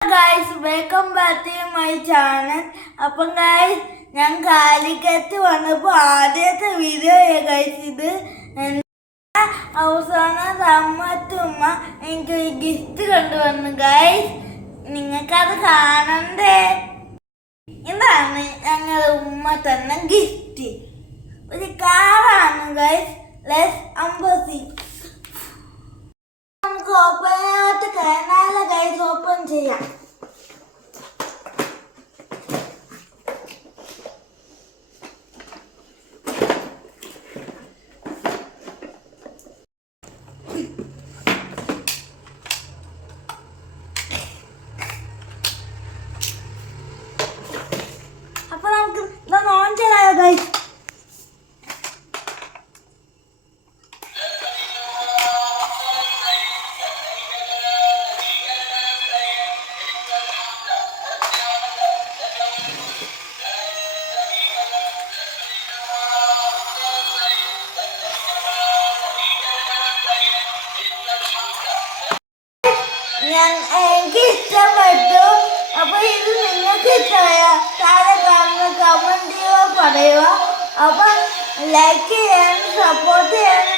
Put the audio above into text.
Guys welcome back to my channel. അപ്പം guys ഞാൻ കാലിക്കറ്റ് വന്നപ്പോൾ ആദ്യത്തെ വീഡിയോ ഗൈസ് ഇത്. അവസാനം സമ്മത്തുമ്മ എനിക്ക് ഗിഫ്റ്റ് കൊണ്ടുവന്നു ഗൈസ്. നിങ്ങൾക്കത് കാണണ്ടേ? ഇതാണ് ഞങ്ങളുടെ ഉമ്മ തന്ന ഗിഫ്റ്റ്. ഒരു കാറാണ് ഗൈസ്. Let's unboxing. നമുക്ക് ഓപ്പൺ ആയിട്ട് കഴിഞ്ഞാൽ ഗൈസ് ഓപ്പൺ ചെയ്യാം. അപ്പൊ നമുക്ക് ഇതൊന്ന് ഓൺ ചെയ്യാമോ ഗൈസ്? എനിക്ക് ഇഷ്ടപ്പെട്ടു. അപ്പൊ ഇത് നിങ്ങൾക്ക് ഇഷ്ടമായ താഴെ കാണുന്ന കമന്റ് ചെയ്യുക, പറയുക. അപ്പൊ ലൈക്ക് ചെയ്യാനും സപ്പോർട്ട് ചെയ്യാനും